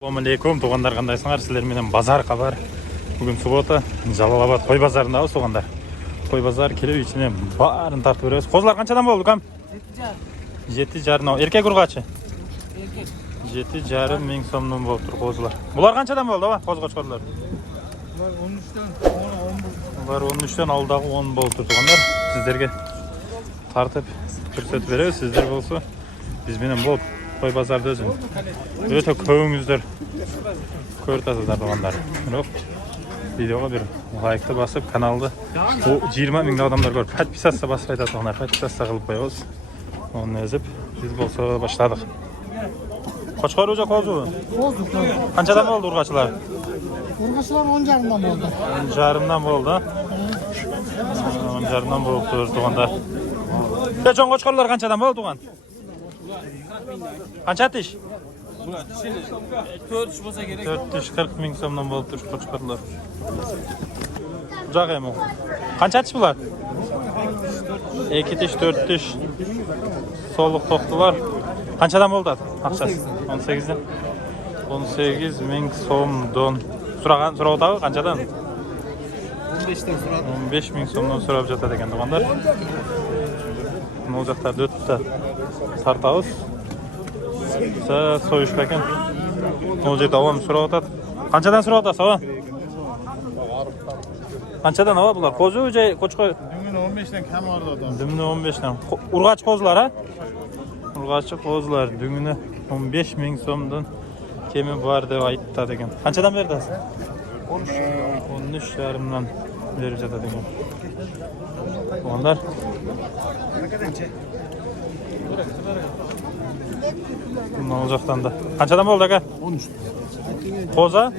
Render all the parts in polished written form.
Assalamualaikum, туғандар қандайсыңдар? Сіздер менен базар хабар. Бүгін суббота, Жалал-Абад қой базарындабыз туғандар. Қой базар келіп içine барын тартып береміз. Қозылар қаншадан болды кам? 7,5. Еркек ұрғачы? Еркек. 7,5 мың сомнан болып тұр қозылар. Бұлар қаншадан болды ба? Қозғашқарлар. Бұлар 13-тен алдағы 10 болып тұр туғандар. Сіздерге тартып көрсетіп береміз. Сіздер болса біз менен болып қой базарды өзін. Өте көңіздер көртасыздар туғандар. Видеоға бір лайкты басып, каналды 20 мыңда адамдар көріп, подписаться басып айтады туғандар. Подписаться қылып қойыңыз. Оны езіп, біз болса башладық. Қошқар өже қозу? Қаншадан болды ұрғашылар? Ұрғашылар 10,5-дан болды. 10,5-дан болды. 10,5-дан болып тұр туғандар. Жоң қошқарлар қаншадан болды туған? Қанша тиш? 440 мың сомнан болып тұр қошқарлар. Жақ емі. Қанша тиш бұлар? 2 тиш, 4 тиш. Солық тоқтылар. Қаншадан болды ақшасы? 18-ден. 18 мың сомдан. Сұрап отағы қаншадан? 15 мың сомнан сұрап жатады екен туғандар. Ол жақтарды өтті тартауыз. Сойыш бәкен. Ол жерді ауам сұрап отады. Қаншадан сұрап отасы ава? Қаншадан ава бұлар? Қозы өжей қочқой? Дүміні 15-ден кәм арды адам. Дүміні 15-ден. Ұрғач қозылар, а? Ұрғачы қозылар. Дүміні 15 мың сомдан кемі бар деп айттады екен. Қаншадан берді? 13,5-дан беріп жатады екен. Ондар. Ол жақтан да. Қаншадан болды аға? 13. Қоза?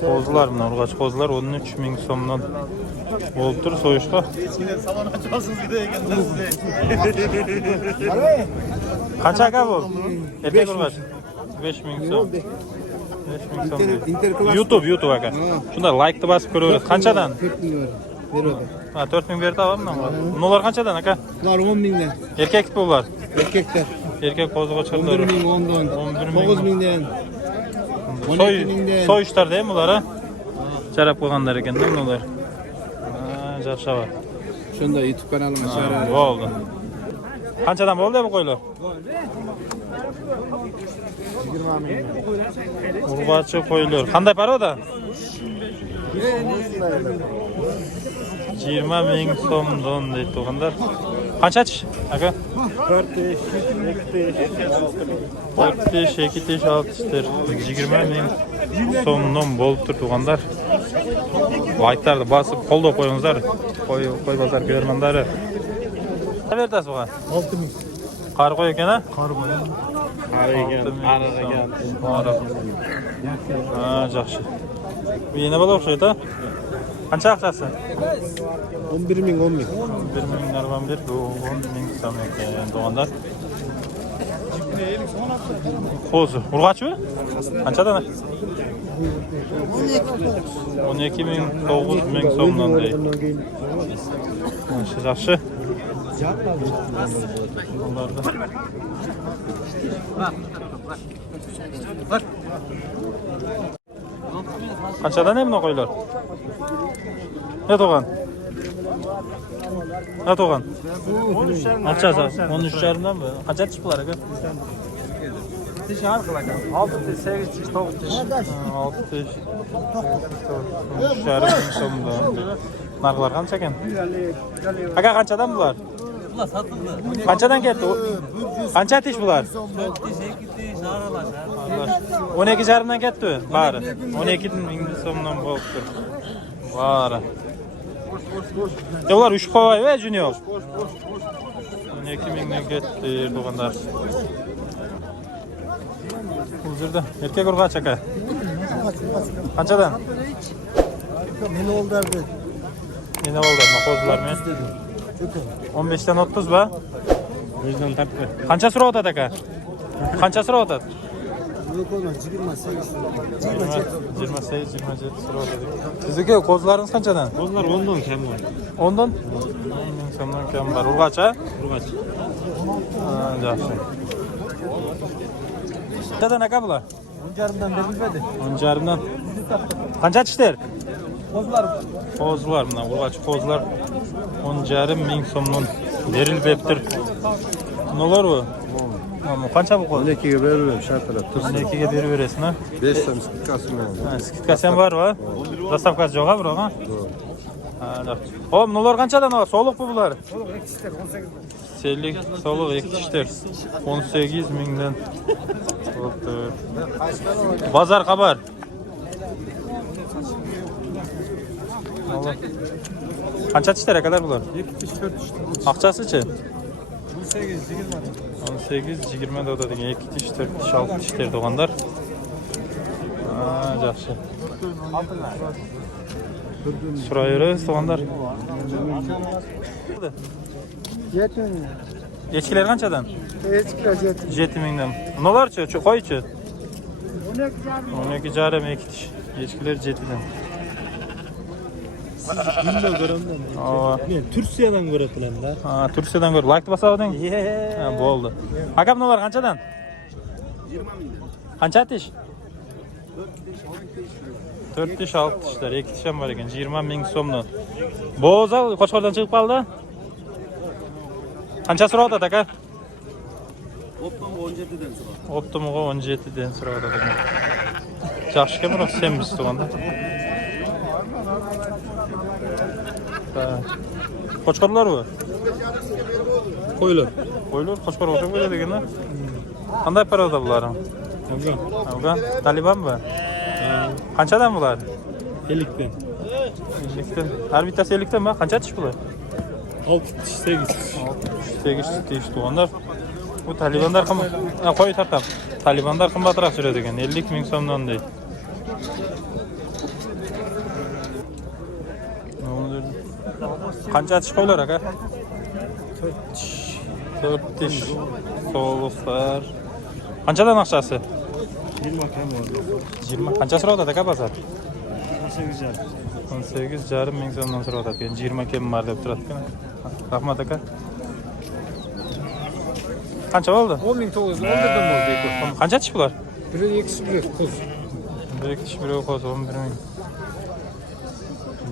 Қозылар, мына ұрғач қозылар 13 мың сомнан болып тұр сойышқа. Қанша аға бұл? Еркек ұрғач? 5 мың сом. 5 мың сом. YouTube аға. Шында лайкты басып көріп өреді. Қаншадан? 4 мың берді ала мұнан. Мұнолар қаншадан аға? Бұлар 10 мыңден. Еркек бұлар? Еркектер. Еркек қозыға шығырды. 11 мың 10'dan. 9 мыңден. 12 мыңден. Сойыштар дейм бұлар, а? Жарап қойғандар екен, мұнолар. Жақша бар. Шында YouTube каналыма шығарады. Болды. Қаншадан болды бұл қойлар? 20 мыңден. Ұрғачы қойлар. Қандай порода? 20 мың сомдан дейді туғандар. Қанша тиш? Аға? 4 тиш, 2 тиш, 6 тиштер. 20 мың сомнан болып тұр туғандар. Лайктарды басып, қолдау қойыңыздар. Қой базар көрермандары. Не бердіңіз бұға? 6 мың. Қар қой екен, а? Қар қой. Қар екен, арық екен. Жақшы. Ені бала ұқшайды, а? Қанша ақшасы? 11 мың 10 мың. 11 мың арбан берді, 10 мың сом екен туғандар. Қозы. Ұрғачы бі? Қаншадан? 12 мың 9 мың сомнан дейді. Жақшы. Қаншадан емін қойлар? Не туған? Не туған? 13,5-дан бі? Қанша тіш бұлар екен? Тіш арқылы екен? 6 тіш, 8 тіш, 9 тіш. 6 тіш. 13,5 мың сомнан. Нарғылар қанша екен? Аға қаншадан бұлар? Қаншадан кетті? Қанша тіш бұлар? 4 тіш, 2 тіш, аралаш. 12,5-дан кетті бары. 12 мың сомнан болып тұр. Бары. Олар үш қой бе, жуниор? 12 мыңнан кетті бұғандар. Бұл жерді еркек ұрғач ақа. Қаншадан? Мені олдарды. Мені олдарды, қозылар мен? 15-тен 30 ба? Өзінен тартты. Қанша сұрау отады ақа? Қанша сұрау отады? 28. 28-27 сұрау отады. Сіздіке қозыларыңыз қаншадан? Қозылар 10'dan кәм бар. 10'dan? 10 мың сомнан кәм бар. Ұрғач, а? Ұрғач. Жақсы. Қаншадан ақа бұла? 10,5'dan verilmedi. 10,5'dan. Qancha tishlar? Kozlar. Qozlar, mana urg'ochi qozlar 10,5 ming so'mdan berilibdir. Nimalar bu? Mana qancha bu qo'z? 12'ye veririm şartlara. 12 ga berib berasizmi? 5 tane sıkkası mı? Ha, skitkasi ham bormi? Dostavkasi yo'q, biroq ha? Ha, hop, nimalar qanchadan olar? So'liq bu bular. So'liq 2 tishlar 18. Sellik so'liq 2 tishlar 18 mingdan. Bo'pti. Bozor xabar. Qancha tishlar akalar bular? 2 tish 4 tish. Aqchasichi? 18 20. 18 20 da o'tadigan 2 tish 4 tish 6 tishlar to'g'anlar. Ha, yaxshi. So'rayverasiz to'g'anlar. Yetmedi. Echkilar qanchadan? Echkilar 7 mingdan. Nimalarchi? Qo'ychi? 12,5. 12,5 2 tish. Echkilar 7 dan. Bunda ko'ramdan. Ha, Men Turkiyadan ko'ratiman-da. ha, Turkiyadan ko'r. Like bosavding? Ha, bo'ldi. Aka bular qanchadan? 20 mingdan. Qancha tish? 4 tish 6 tishlar, 2 tish ham bor ekan. 20 ming so'mdan. Bo'za Qo'chqordan chiqib qoldi. Qancha so'radi aka? Optam 17dan so'radi. Optimga 17 dan so'radi ekan. Yaxshi biroq sen biz to'g'anda. Qo'chqorlar bu. Qo'ylar. Qo'ylar Qo'chqor o'xshab bo'ladi ekan-da. Qanday parada bular? Afgan. Afgan Talibanmi? Qanchadan bular? 50dan. 50dan. Har bittasi 50dan mi? Qancha tish bular? 6 tish 8 tish. 8 tish to'g'anlar. Bu Talibanlar ham qo'y tartab. Talibanlar qimmatroq so'raydi ekan. 50 ming so'mdan deydi. Qancha tish qo'ylar aka? 4 tish. 4 tish. So'luflar. Qanchadan aqchasi? 20 kam bor. 20. Qancha so'radi aka bozor? 18,5. 18,5 ming so'mdan so'radi. 20 kim bor deb turadi ekan. Rahmat aka. Qancha bo'ldi? 10,900 oldirdim bo'ldi. Qancha tish bular? Biri 2 tish qo'z. Bir tish bir qo'z 11 ming.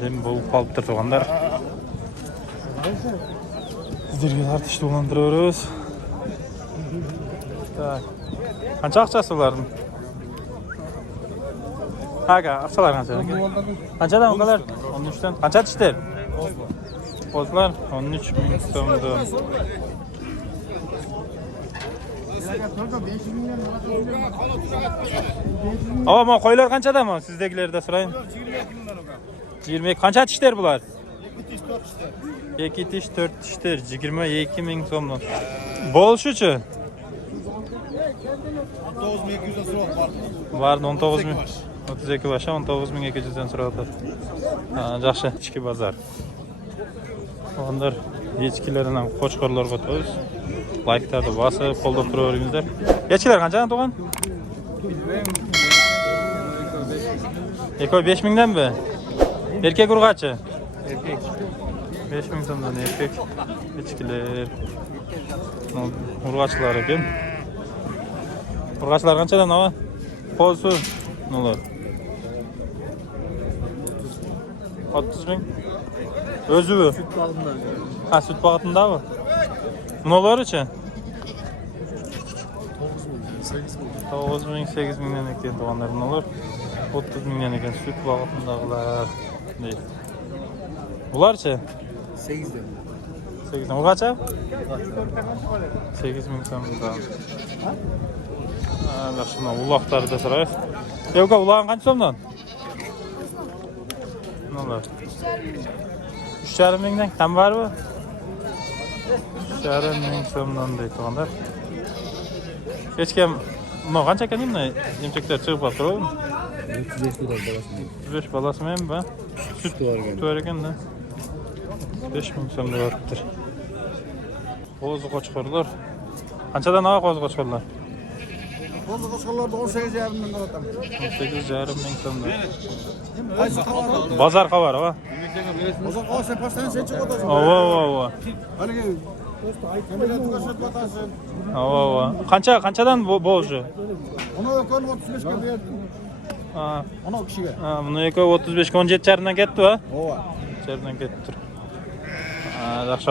Dem bu qolibdir to'g'anlar. Sizlarga tartish to'g'andiramiz. Tak. Qancha aqchasi ularning? Aka, aqchalar qancha? Qanchadan ular? 13 dan. Qancha tishdir? Qozlar 13 ming so'mdan. Ama qo'ylar qanchadan bu? Sizdagilarda so'rayim. 20 qancha tishdir bular? 2 tish 4 tishdir 22 ming so'mdan. Bo'lshichi? 9200 so'rab bor. Var 19 ming. 32 başa 19.200 dan so'radi. Ha, yaxshi. Ichki bozor. Onlar echkilardan qo'chqorlarga to'z. Like'larni bosib, qo'llab turaveringizlar. Echkilar qanchadan to'g'an? Ekoy 5 mingdanmi? Erkek urg'achi? Erkek. 5 ming so'mdan erkek. Echkilar. Urg'achilar ekan. Urg'achilar qanchadan ava? Qo'zi nolar? 30 ming. O'zi bu. Ha, süt bag'atindami? Nolarchi? 9 ming, 8 mingdan ekan to'g'anlar nolar. 30 mingdan ekan süt bag'atindagilar. Deydi. Bularchi? 8 dan. 8 dan. Urg'acha? 8 ming so'mdan. Ha, yaxshi, uloqlarida so'raysiz. Yo'q, uloqning qancha so'mdan? Nolar? 3,5 mingdan kam bormi? 3,5 ming so'mdan deydi to'g'anlar. Hech kim nima qancha ekan endi emchaklar chiqib qoldi. 35 balasimi ham ba? Süt var ekan-da. 5 ming so'm deyaptir. Qo'zi qo'chqorlar. Qanchadan oq qo'zi qo'chqorlar? Qo'zi qo'chqorlarni 18,5 mingdan oldim. 8,5 ming so'mdan. Qaysi xabar? Bozor xabar, va? Bozor qolsa postdan sen chiqib o'tasan. Ova. Haligi ооба. Qanchadan bu уже? Ona yakın 35'e verdim. Ha, Ona kişiye. buni aka 35 ga 17 jardan ketdi va? Ova. Jardan ketdi. Ha, yaxshi.